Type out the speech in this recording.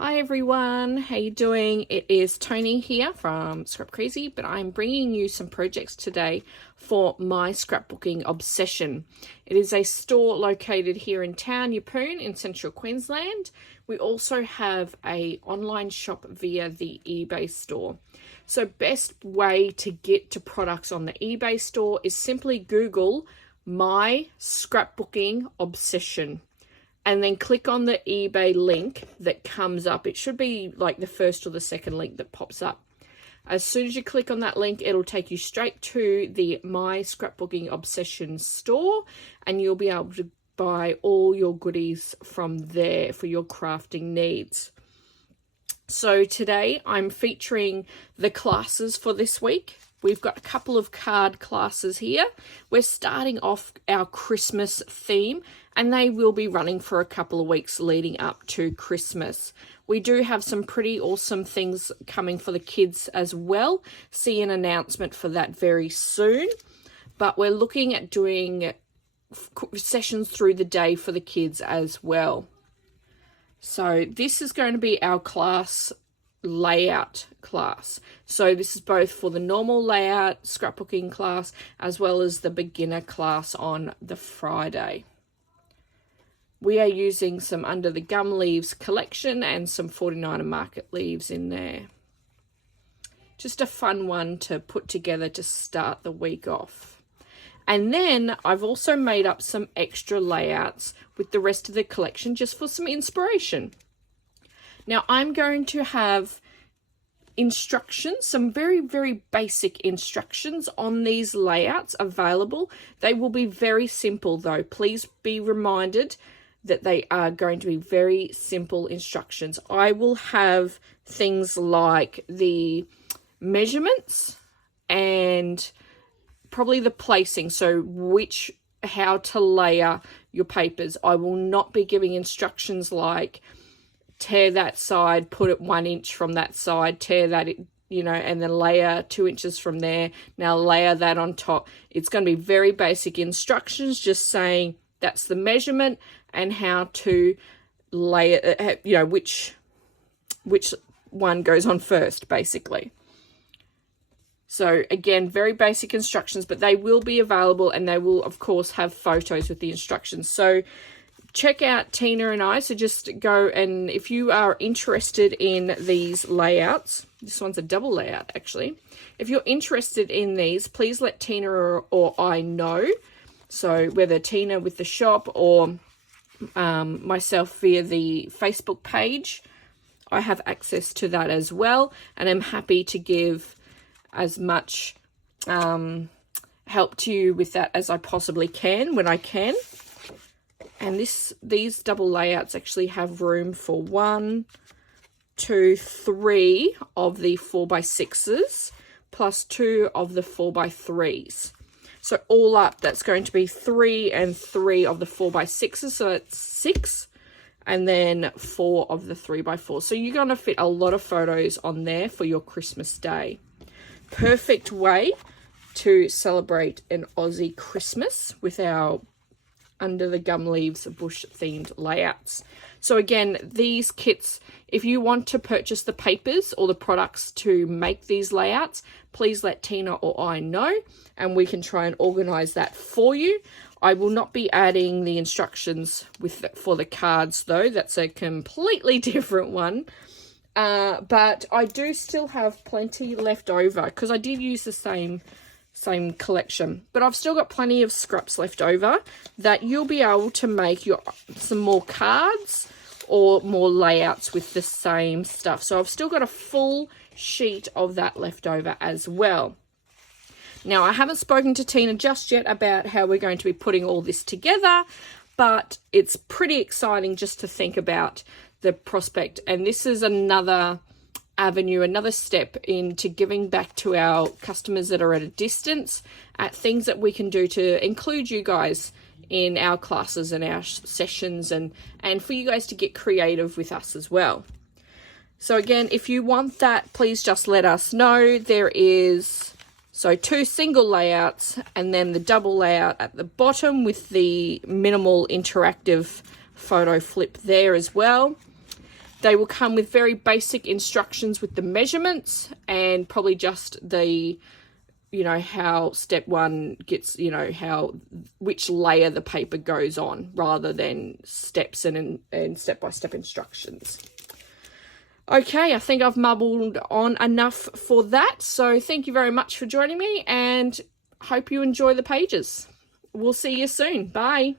Hi everyone, how you doing? It is Toni here from Scrap Crazy, but I'm bringing you some projects today for my Scrapbooking Obsession. It is a store located here in town, Yeppoon in central Queensland. We also have a online shop via the eBay store. So best way to get to products on the eBay store is simply Google my Scrapbooking Obsession. And then click on the eBay link that comes up. It should be like the first or the second link that pops up. As soon as you click on that link, it'll take you straight to the My Scrapbooking Obsession store, and you'll be able to buy all your goodies from there for your crafting needs. So today I'm featuring the classes for this week. We've got a couple of card classes here. We're starting off our Christmas theme, and they will be running for a couple of weeks leading up to Christmas. We do have some pretty awesome things coming for the kids as well. See an announcement for that very soon. But we're looking at doing sessions through the day for the kids as well. So this is going to be our class layout class. So this is both for the normal layout scrapbooking class as well as the beginner class on the Friday. We are using some Under the Gum Leaves collection and some 49er Market leaves in there. Just a fun one to put together to start the week off. And then I've also made up some extra layouts with the rest of the collection just for some inspiration. Now I'm going to have instructions, some very, very basic instructions on these layouts available. They will be very simple though. Please be reminded that they are going to be very simple instructions. I will have things like the measurements and probably the placing, so how to layer your papers. I will not be giving instructions like tear that side, put it 1 inch from that side, tear that, and then layer 2 inches from there. Now layer that on top. It's going to be very basic instructions, just saying that's the measurement and how to layer, which one goes on first, basically. So again, very basic instructions, but they will be available and they will, of course, have photos with the instructions. So check out Tina and I. So just go, and if you are interested in these layouts, this one's a double layout actually. If you're interested in these, please let Tina or I know. So whether Tina with the shop or myself via the Facebook page, I have access to that as well. And I'm happy to give as much help to you with that as I possibly can when I can. And these double layouts actually have room for 1, 2, 3 of the 4x6s plus 2 of the 4x3s. So all up, that's going to be 3 and 3 of the 4x6s, so that's 6, and then 4 of the 3x4. So you're going to fit a lot of photos on there for your Christmas day. Perfect way to celebrate an Aussie Christmas with our Under the Gum Leaves bush themed layouts. So again, these kits, if you want to purchase the papers or the products to make these layouts, please let Tina or I know and we can try and organize that for you. I will not be adding the instructions for the cards though. That's a completely different one. But I do still have plenty left over because I did use the same collection, but I've still got plenty of scraps left over that you'll be able to make some more cards or more layouts with the same stuff. So I've still got a full sheet of that left over as well. Now I haven't spoken to Tina just yet about how we're going to be putting all this together, but it's pretty exciting just to think about the prospect. And this is another avenue, another step into giving back to our customers that are at a distance at things that we can do to include you guys in our classes and our sessions and for you guys to get creative with us as well. So again, if you want that, please just let us know. There is 2 single layouts and then the double layout at the bottom with the minimal interactive photo flip there as well. They will come with very basic instructions with the measurements and probably just the, you know, how step 1 gets, you know, which layer the paper goes on, rather than steps and step-by-step instructions. Okay, I think I've mumbled on enough for that. So thank you very much for joining me, and hope you enjoy the pages. We'll see you soon. Bye.